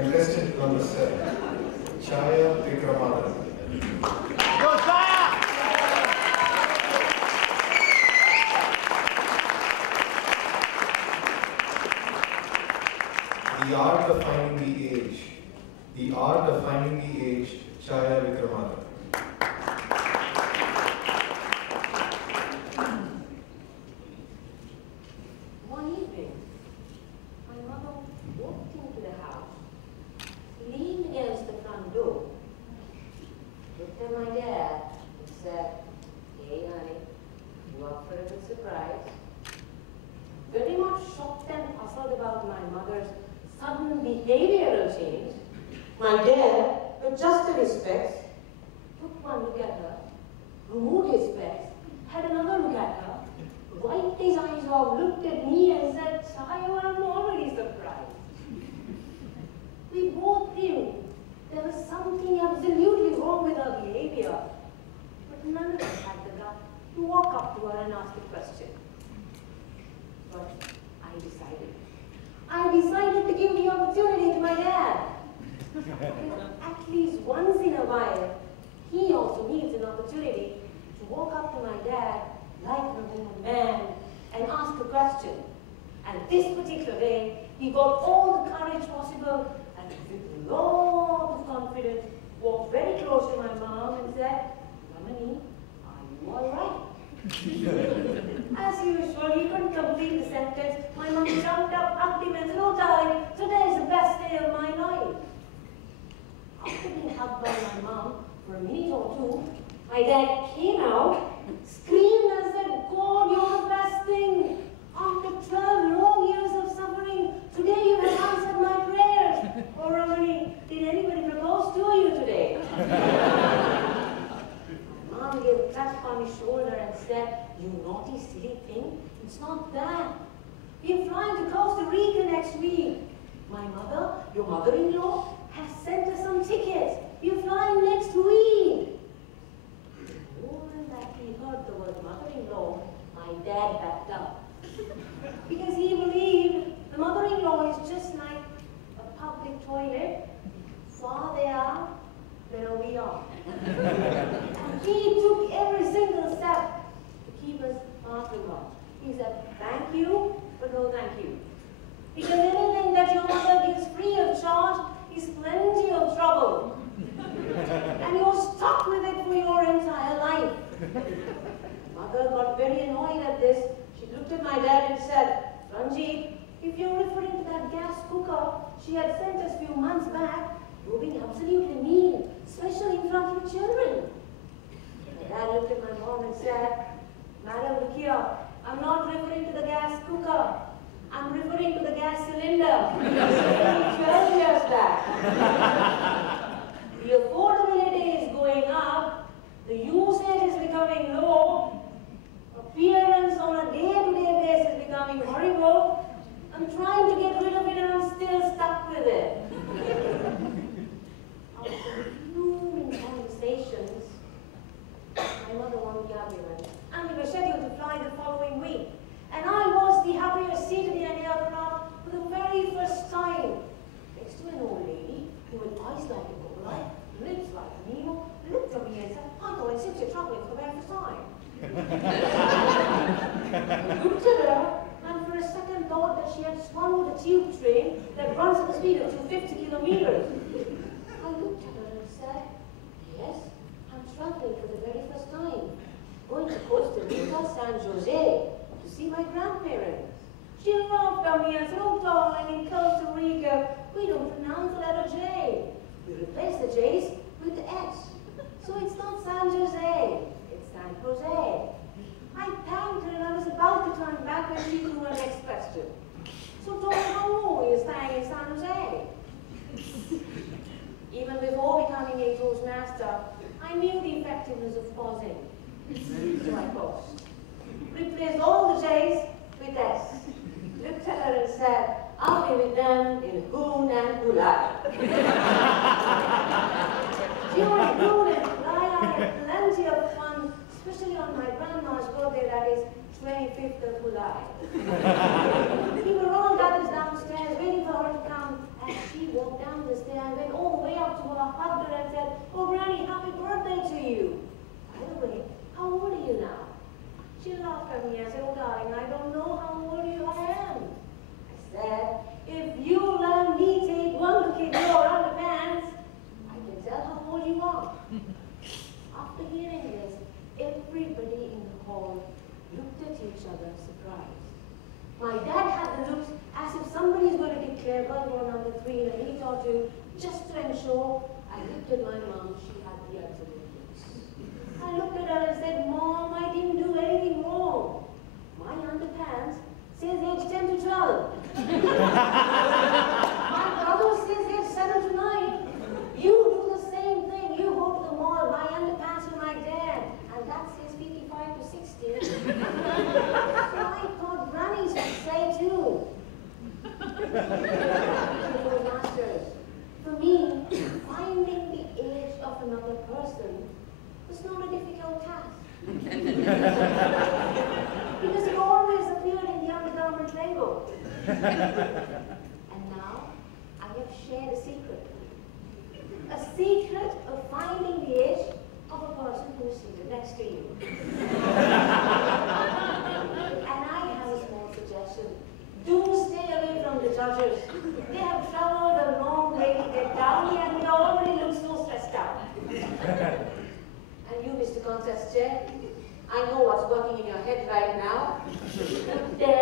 Contestant number 7, Chaya, Wickramadhara. Go Chaya! The art of finding the age. The art of finding the age, Chaya, Wickramadhara. One evening, my mother walked into the house, leaned against the front door, looked at my dad and said, "Hey honey, you up for a good surprise?" Very much shocked and puzzled about my mother's sudden behavioral change, my dad adjusted his specs, took one look at her, removed his specs, had another look at her, wiped his eyes off, looked at me and said, "Chaya, I'm already surprised." We both knew there was something absolutely wrong with her behavior, but none of us had the gut to walk up to her and ask a question. But I decided to give the opportunity to my dad. At least once in a while, he also needs an opportunity to walk up to my dad like a man and ask a question. And this particular day, he got all the courage possible and with a lot of confidence, walked very close to my mom and said, "Ramani, are you all right?" As usual, he couldn't complete the sentence. My mom jumped up, hugged him and said, "Oh darling, today is the best day of my life." After being hugged by my mom for a minute or two, my dad came out, screamed and said, "God, you're the best thing. After 12 long years of suffering, today you have answered my prayers." "Oh Ramani, did anybody propose to you today?" Mom gave a tap on his shoulder and said, "You naughty, silly thing, it's not that. We're flying to Costa Rica next week. My mother, your mother-in-law, has sent us some tickets. We're flying next week." The moment that he heard the word mother-in-law, my dad backed up. Because he believed the mother-in-law is just like a public toilet. Far they are, better we are. And he took every single step to keep us far from God. He said, "Thank you, but no thank you. Because anything that your mother gives free of charge is plenty of trouble. And you're stuck with it for your entire life." Mother got very annoyed at this. She looked at my dad and said, "Ranjit, if you're referring to that gas cooker she had sent us a few months back, you're being absolutely mean, especially in front of your children." My dad looked at my mom and said, "Madam, look here, I'm not referring to the gas cooker. I'm referring to the gas cylinder. 12 years back. The affordability is going up, the usage is becoming low, appearance on a day-to-day basis becoming horrible. I'm trying to get rid of it and I'm still stuck with it." After fuming conversations, my mother won the argument, and we were scheduled to fly the following week. And I was the happiest seated in an aircraft for the very first time, next to an old lady who had eyes like a crocodile, lips like a needle, looked at me and said, "I thought it seems you're traveling for the very first time." I looked at her, and for a second thought that she had swung with a tube train that runs at the speed of 250 kilometers. I looked at her and said, "Yes, I'm traveling for the very first time, going to Costa Rica, San Jose, to see my grandparents." She laughed at me and said, "Oh darling, in Costa Rica, we don't pronounce the letter J. We replace the J's with the S. So it's not San Jose, it's San Jose." I thanked her and I was about to turn back when she threw her next question. "So tell me, how long are you staying in San Jose?" Even before becoming a Toastmaster, I knew the effectiveness of pausing. So I paused. Replaced all the J's with S. Looked at her and said, "I'll be with them in Hoon and Hulai." During Hoon and Hulai, I had plenty of fun, especially on my grandma's birthday, that is 25th of July. We were all gathered downstairs waiting for her to come as she walked down the My dad had the looks as if somebody is going to declare World War number 3 in a minute or two, just to ensure. I looked at my mom, she had the ultimate looks. I looked at her and said, Mom, I didn't do anything wrong. My underpants says age 10 to 12. My brother says age 7 to 9. You do the same thing. You go to the mall, buy underpants for my dad, and that says 55 to 60. So I thought grannies would say too. Masters, for me, finding the age of another person was not a difficult task. Because it always appeared in the undergarment label. And now, I have shared a secret. A secret of finding the age of a person who is seated next to you. And I have a small suggestion. Do stay away from the judges. They have traveled a long way to get down here and they already look so stressed out. And you, Mr. Contestant, I know what's working in your head right now. You dare